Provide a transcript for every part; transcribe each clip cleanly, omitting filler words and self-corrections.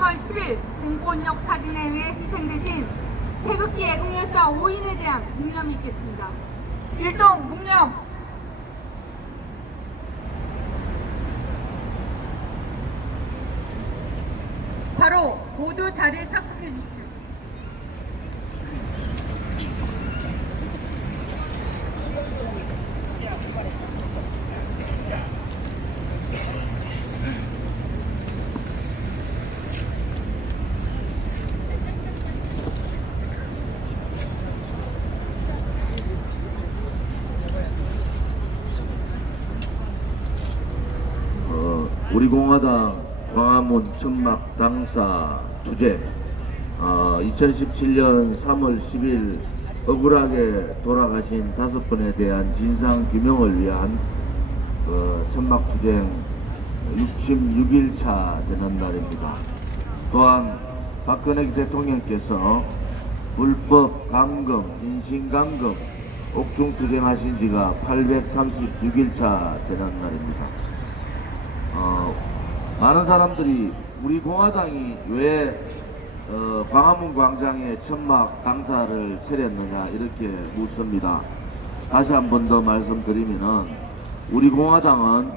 3월 10일 공권력 사진에 의해 희생되신 태극기 애국열사 5인에 대한 묵념이 있겠습니다. 일동 묵념. 바로 모두 자리에 착석해 주십시오. 우리 공화당 광화문 천막 당사 투쟁 2017년 3월 10일 억울하게 돌아가신 5분에 대한 진상규명을 위한 천막 투쟁 66일차 되는 날입니다. 또한 박근혜 대통령께서 불법 감금, 인신감금, 옥중투쟁하신 지가 836일차 되는 날입니다. 많은 사람들이 우리 공화당이 왜 광화문 광장에 천막 당사를 차렸느냐 이렇게 묻습니다. 다시 한 번 더 말씀드리면은 우리 공화당은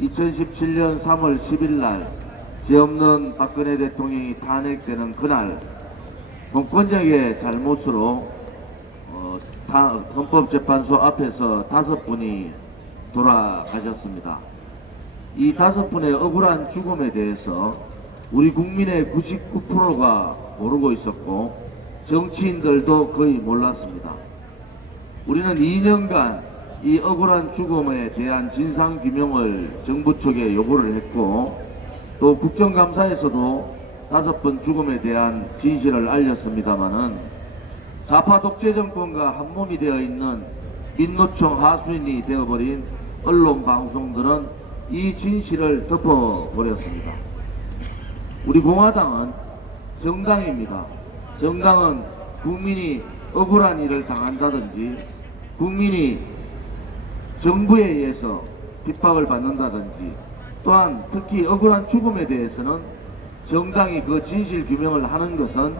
2017년 3월 10일 날 죄 없는 박근혜 대통령이 탄핵되는 그날 공권력의 잘못으로 헌법재판소 앞에서 5분이 돌아가셨습니다. 이 5분의 억울한 죽음에 대해서 우리 국민의 99%가 모르고 있었고 정치인들도 거의 몰랐습니다. 우리는 2년간 이 억울한 죽음에 대한 진상규명을 정부 측에 요구를 했고 또 국정감사에서도 5분 죽음에 대한 진실을 알렸습니다마는 좌파 독재 정권과 한몸이 되어 있는 민노총 하수인이 되어버린 언론 방송들은 이 진실을 덮어버렸습니다. 우리 공화당은 정당입니다. 정당은 국민이 억울한 일을 당한다든지 국민이 정부에 의해서 핍박을 받는다든지 또한 특히 억울한 죽음에 대해서는 정당이 그 진실 규명을 하는 것은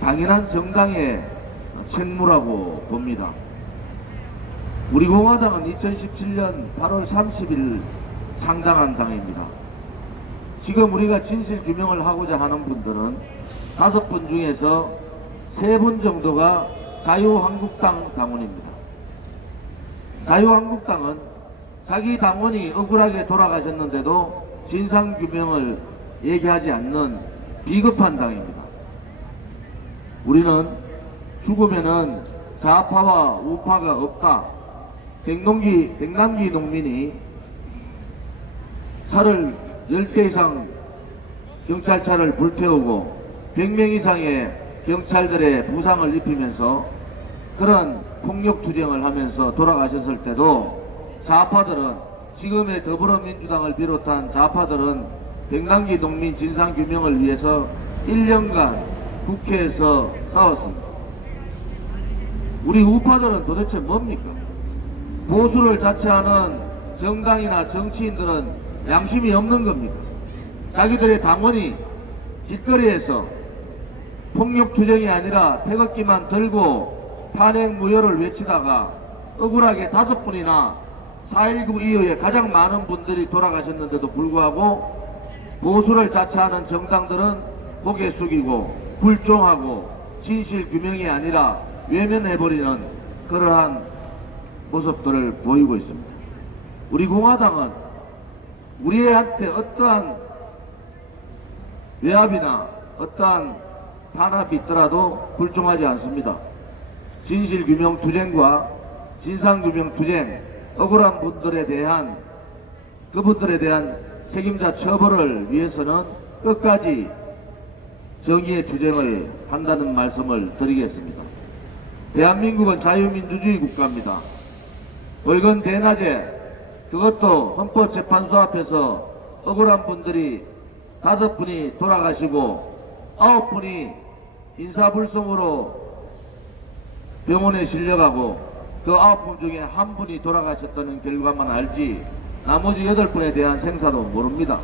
당연한 정당의 책무라고 봅니다. 우리 공화당은 2017년 8월 30일 창당한 당입니다. 지금 우리가 진실 규명을 하고자 하는 분들은 5분 중에서 3분 정도가 자유한국당 당원입니다. 자유한국당은 자기 당원이 억울하게 돌아가셨는데도 진상 규명을 얘기하지 않는 비겁한 당입니다. 우리는 죽으면은 좌파와 우파가 없다. 백남기 농민이 차를 10대 이상 경찰차를 불태우고 100명 이상의 경찰들의 부상을 입히면서 그런 폭력투쟁을 하면서 돌아가셨을 때도 좌파들은 지금의 더불어민주당을 비롯한 좌파들은 백남기 농민 진상규명을 위해서 1년간 국회에서 싸웠습니다. 우리 우파들은 도대체 뭡니까? 보수를 자처하는 정당이나 정치인들은 양심이 없는 겁니다. 자기들의 당원이 길거리에서 폭력투쟁이 아니라 태극기만 들고 탄핵무효를 외치다가 억울하게 5분이나 4.19 이후에 가장 많은 분들이 돌아가셨는데도 불구하고 보수를 자처하는 정당들은 고개 숙이고 불종하고 진실규명이 아니라 외면해버리는 그러한 모습들을 보이고 있습니다. 우리 공화당은 우리한테 어떠한 외압이나 어떠한 탄압이 있더라도 불종하지 않습니다. 진실규명 투쟁과 진상규명 투쟁, 억울한 분들에 대한 그분들에 대한 책임자 처벌을 위해서는 끝까지 정의의 투쟁을 한다는 말씀을 드리겠습니다. 대한민국은 자유민주주의 국가입니다. 월급 대낮에 그것도 헌법재판소 앞에서 억울한 분들이 5분이 돌아가시고 9분이 인사불성으로 병원에 실려가고 그 9분 중에 1분이 돌아가셨다는 결과만 알지 나머지 8분에 대한 생사도 모릅니다.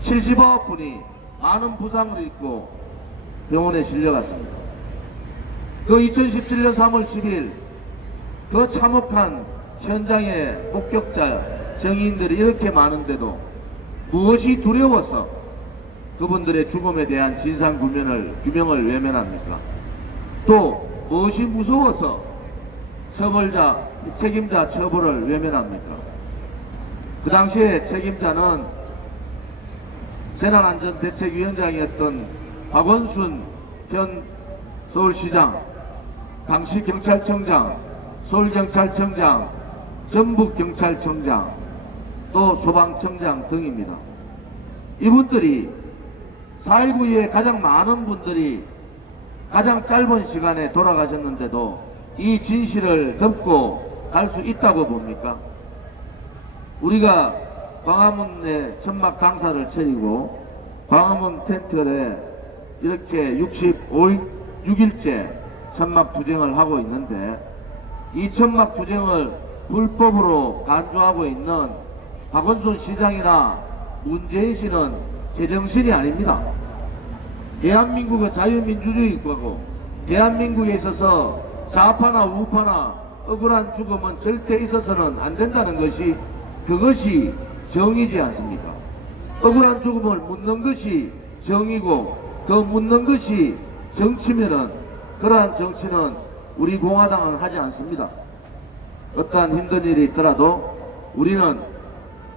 79분이 많은 부상을 입고 병원에 실려갔습니다. 그 2017년 3월 10일 그 참혹한 현장의 목격자 정의인들이 이렇게 많은데도 무엇이 두려워서 그분들의 죽음에 대한 진상규명을 외면합니까? 또 무엇이 무서워서 책임자 처벌을 외면합니까? 그 당시에 책임자는 재난안전대책위원장이었던 박원순 전 서울시장, 당시 경찰청장, 서울경찰청장, 전북경찰청장, 또 소방청장 등입니다. 이분들이 4.19 이후에 가장 많은 분들이 가장 짧은 시간에 돌아가셨는데도 이 진실을 덮고 갈 수 있다고 봅니까? 우리가 광화문에 천막 당사를 차리고 광화문 텐트에 이렇게 6일째 천막 투쟁을 하고 있는데 이 천막 투쟁을 불법으로 간주하고 있는 박원순 시장이나 문재인 씨는 제정신이 아닙니다. 대한민국은 자유민주주의 국가고 대한민국에 있어서 좌파나 우파나 억울한 죽음은 절대 있어서는 안 된다는 것이 그것이 정의지 않습니까? 억울한 죽음을 묻는 것이 정의고 그 묻는 것이 정치면은 그러한 정치는 우리 공화당은 하지 않습니다. 어떠한 힘든 일이 있더라도 우리는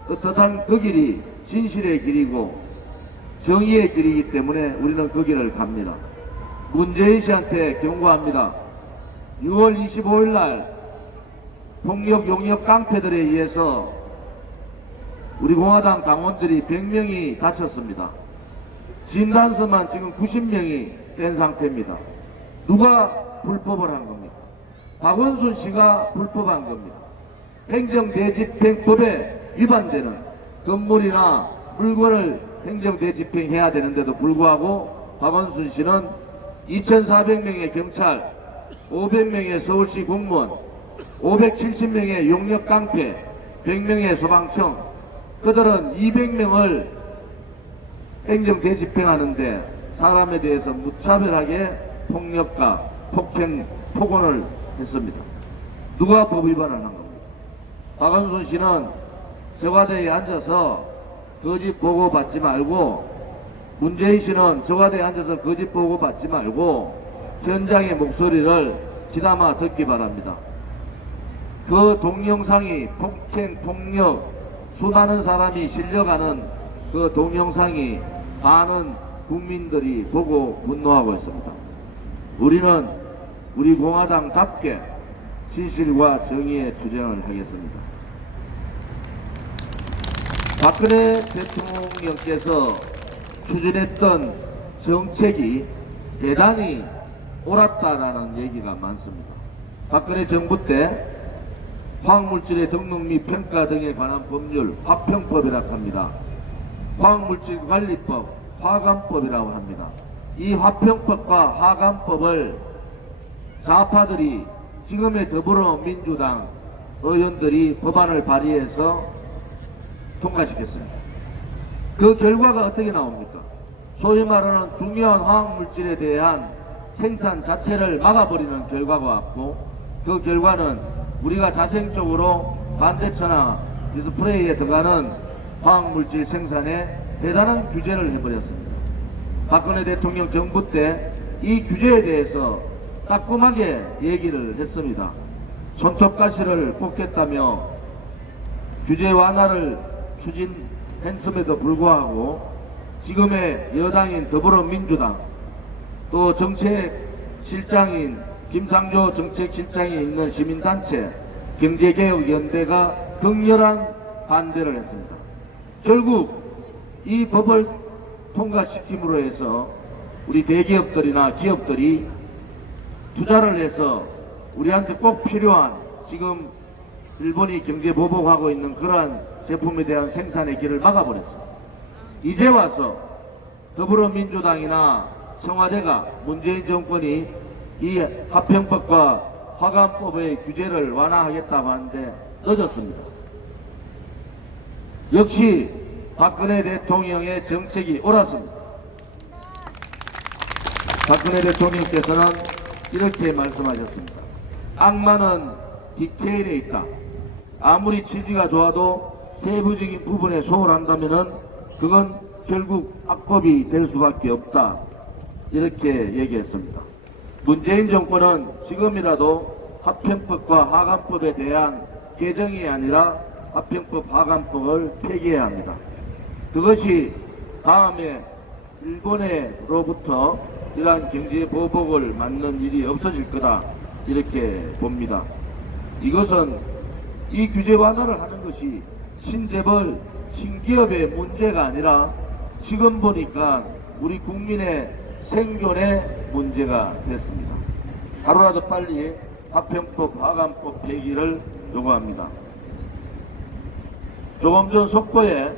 어떠한 그 길이 진실의 길이고 정의의 길이기 때문에 우리는 그 길을 갑니다. 문재인 씨한테 경고합니다. 6월 25일 날 폭력 용역 깡패들에 의해서 우리 공화당 당원들이 100명이 다쳤습니다. 진단서만 지금 90명이 뗀 상태입니다. 누가 불법을 한 겁니까? 박원순 씨가 불법한 겁니다. 행정대집행법에 위반되는 건물이나 물건을 행정대집행해야 되는데도 불구하고 박원순 씨는 2,400명의 경찰, 500명의 서울시 공무원, 570명의 용역 깡패, 100명의 소방청, 그들은 200명을 행정대집행하는데 사람에 대해서 무차별하게 폭력과 폭언을 했습니다. 누가 법 위반을 한 겁니까? 박원순 씨는 청와대에 앉아서 거짓 보고 받지 말고 문재인 씨는 청와대에 앉아서 거짓 보고 받지 말고 현장의 목소리를 귀담아 듣기 바랍니다. 그 동영상이 폭력 수많은 사람이 실려가는 그 동영상이 많은 국민들이 보고 분노하고 있습니다. 우리는 우리 공화당답게 진실과 정의의 투쟁을 하겠습니다. 박근혜 대통령께서 추진했던 정책이 대단히 옳았다라는 얘기가 많습니다. 박근혜 정부 때 화학물질의 등록 및 평가 등에 관한 법률 화평법이라고 합니다. 화학물질관리법, 화감법이라고 합니다. 이 화평법과 화감법을 좌파들이 지금의 더불어민주당 의원들이 법안을 발의해서 통과시켰습니다. 그 결과가 어떻게 나옵니까? 소위 말하는 중요한 화학물질에 대한 생산 자체를 막아버리는 결과가 왔고 그 결과는 우리가 자생적으로 반대차나 디스플레이에 들어가는 화학물질 생산에 대단한 규제를 해버렸습니다. 박근혜 대통령 정부 때 이 규제에 대해서 따끔하게 얘기를 했습니다. 손톱가시를 뽑겠다며 규제 완화를 추진했음에도 불구하고 지금의 여당인 더불어민주당 또 정책실장인 김상조 정책실장이 있는 시민단체 경제개혁연대가 격렬한 반대를 했습니다. 결국 이 법을 통과시킴으로 해서 우리 대기업들이나 기업들이 투자를 해서 우리한테 꼭 필요한 지금 일본이 경제 보복하고 있는 그러한 제품에 대한 생산의 길을 막아버렸습니다. 이제 와서 더불어민주당이나 청와대가 문재인 정권이 이 화평법과 화감법의 규제를 완화하겠다고 하는데 늦었습니다. 역시 박근혜 대통령의 정책이 옳았습니다. 박근혜 대통령께서는 이렇게 말씀하셨습니다. 악마는 디테일에 있다. 아무리 취지가 좋아도 세부적인 부분에 소홀한다면은 그건 결국 악법이 될 수밖에 없다. 이렇게 얘기했습니다. 문재인 정권은 지금이라도 화평법과 하간법에 대한 개정이 아니라 화평법, 하간법을 폐기해야 합니다. 그것이 다음에 일본으로부터 이러한 경제 보복을 맞는 일이 없어질 거다. 이렇게 봅니다. 이것은 이 규제 완화를 하는 것이 신재벌, 신기업의 문제가 아니라 지금 보니까 우리 국민의 생존의 문제가 됐습니다. 하루라도 빨리 화평법, 하간법 폐기를 요구합니다. 조금 전 속보에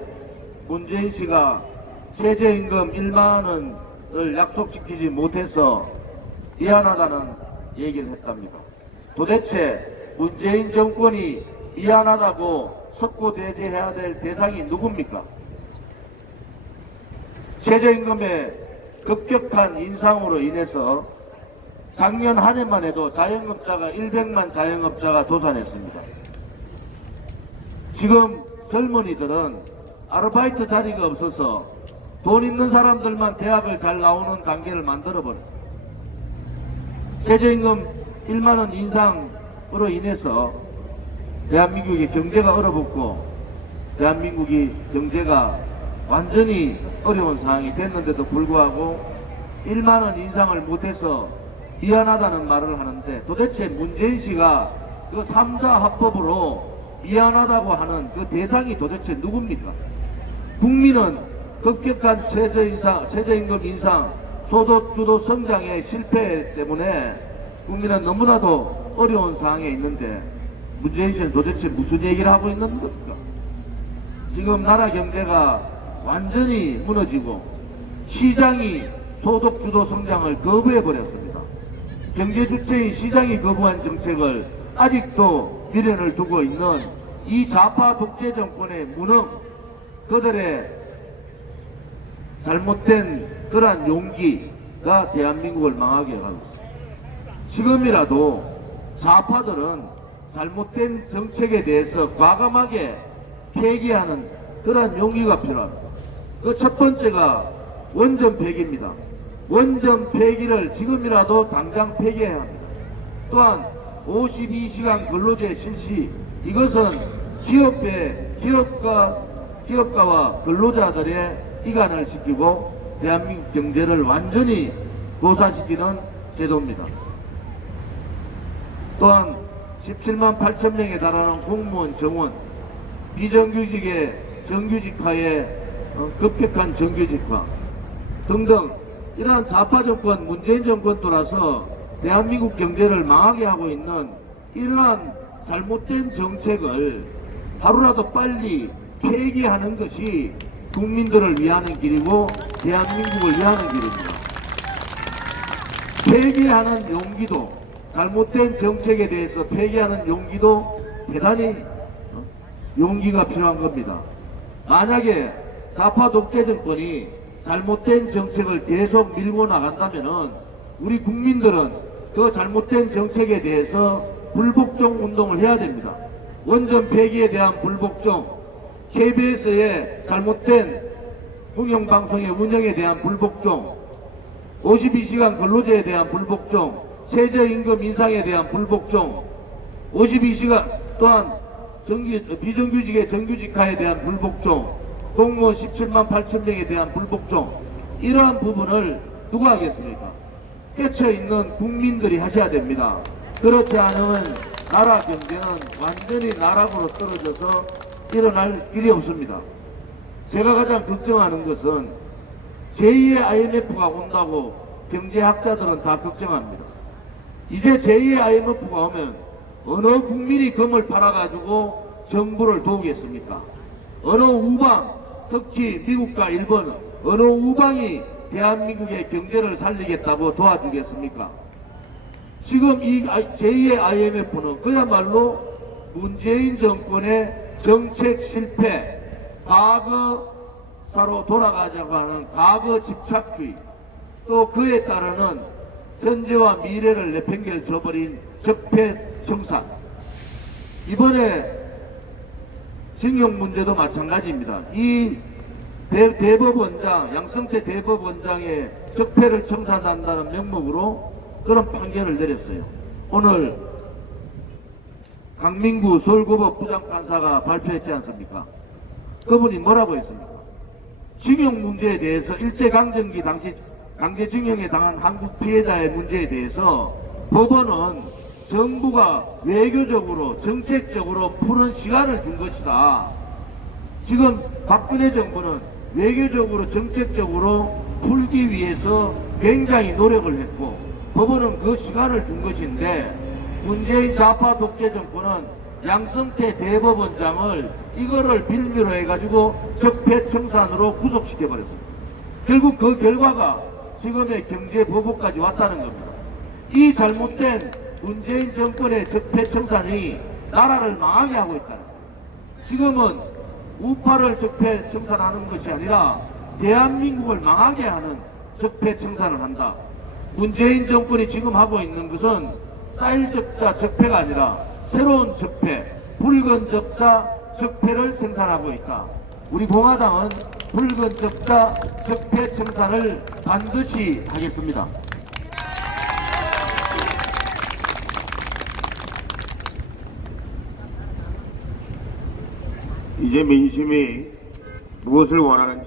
문재인 씨가 최저임금 1만 원을 약속시키지 못해서 미안하다는 얘기를 했답니다. 도대체 문재인 정권이 미안하다고 석고대죄해야 될 대상이 누굽니까? 최저임금의 급격한 인상으로 인해서 작년 한 해만 해도 자영업자가 100만 자영업자가 도산했습니다. 지금 젊은이들은 아르바이트 자리가 없어서 돈 있는 사람들만 대학을 잘 나오는 단계를 만들어버립니다. 최저임금 1만 원 인상으로 인해서 대한민국의 경제가 얼어붙고 대한민국이 경제가 완전히 어려운 상황이 됐는데도 불구하고 1만 원 인상을 못해서 미안하다는 말을 하는데 도대체 문재인 씨가 그 3자 합법으로 미안하다고 하는 그 대상이 도대체 누굽니까? 국민은 급격한 최저임금 인상, 소득주도 성장의 실패 때문에 국민은 너무나도 어려운 상황에 있는데 문재인 씨는 도대체 무슨 얘기를 하고 있는 겁니까? 지금 나라 경제가 완전히 무너지고 시장이 소득주도 성장을 거부해버렸습니다. 경제주체인 시장이 거부한 정책을 아직도 미련을 두고 있는 이 좌파 독재 정권의 무능, 그들의 잘못된 그러한 용기가 대한민국을 망하게 하고 있습니다. 지금이라도 좌파들은 잘못된 정책에 대해서 과감하게 폐기하는 그러한 용기가 필요합니다. 그 첫 번째가 원전 폐기입니다. 원전 폐기를 지금이라도 당장 폐기해야 합니다. 또한 52시간 근로제 실시, 이것은 기업가와 근로자들의 이간을 시키고 대한민국 경제를 완전히 고사시키는 제도입니다. 또한 17만 8천 명에 달하는 공무원 정원, 비정규직의 정규직화의 급격한 정규직화 등등 이러한 좌파 정권, 문재인 정권 돌아서 대한민국 경제를 망하게 하고 있는 이러한 잘못된 정책을 하루라도 빨리 폐기하는 것이 국민들을 위하는 길이고 대한민국을 위하는 길입니다. 폐기하는 용기도, 잘못된 정책에 대해서 폐기하는 용기도 대단히 용기가 필요한 겁니다. 만약에 좌파 독재 정권이 잘못된 정책을 계속 밀고 나간다면은 우리 국민들은 그 잘못된 정책에 대해서 불복종 운동을 해야 됩니다. 원전 폐기에 대한 불복종, KBS의 잘못된 공영방송의 운영에 대한 불복종, 52시간 근로제에 대한 불복종, 최저임금 인상에 대한 불복종, 52시간 또한 비정규직의 정규직화에 대한 불복종, 공무원 17만 8천 명에 대한 불복종, 이러한 부분을 누가 하겠습니까? 깨쳐있는 국민들이 하셔야 됩니다. 그렇지 않으면 나라 경제는 완전히 나락으로 떨어져서 일어날 길이 없습니다. 제가 가장 걱정하는 것은 제2의 IMF가 온다고 경제학자들은 다 걱정합니다. 이제 제2의 IMF가 오면 어느 국민이 금을 팔아가지고 정부를 도우겠습니까? 어느 우방, 특히 미국과 일본, 어느 우방이 대한민국의 경제를 살리겠다고 도와주겠습니까? 지금 이 제2의 IMF는 그야말로 문재인 정권의 정책 실패, 과거사로 돌아가자고 하는 과거 집착주의, 또 그에 따르는 현재와 미래를 내팽개쳐버린 적폐청산. 이번에 징용 문제도 마찬가지입니다. 이 대법원장, 양승태 대법원장의 적폐를 청산한다는 명목으로 그런 판결을 내렸어요. 오늘 강민구 서울고법 부장판사가 발표했지 않습니까? 그분이 뭐라고 했습니까? 징용 문제에 대해서 일제강점기 당시 강제징용에 당한 한국 피해자의 문제에 대해서 법원은 정부가 외교적으로 정책적으로 푸는 시간을 준 것이다. 지금 박근혜 정부는 외교적으로 정책적으로 풀기 위해서 굉장히 노력을 했고 법원은 그 시간을 준 것인데 문재인 좌파 독재 정권은 양승태 대법원장을 이거를 빌미로 해가지고 적폐청산으로 구속시켜버렸습니다. 결국 그 결과가 지금의 경제보복까지 왔다는 겁니다. 이 잘못된 문재인 정권의 적폐청산이 나라를 망하게 하고 있다. 지금은 우파를 적폐청산하는 것이 아니라 대한민국을 망하게 하는 적폐청산을 한다. 문재인 정권이 지금 하고 있는 것은 쌀적자 적폐가 아니라 새로운 적폐, 붉은 적자 적폐를 생산하고 있다. 우리 공화당은 붉은 적자 적폐청산을 반드시 하겠습니다. 이제 민심이 무엇을 원하는지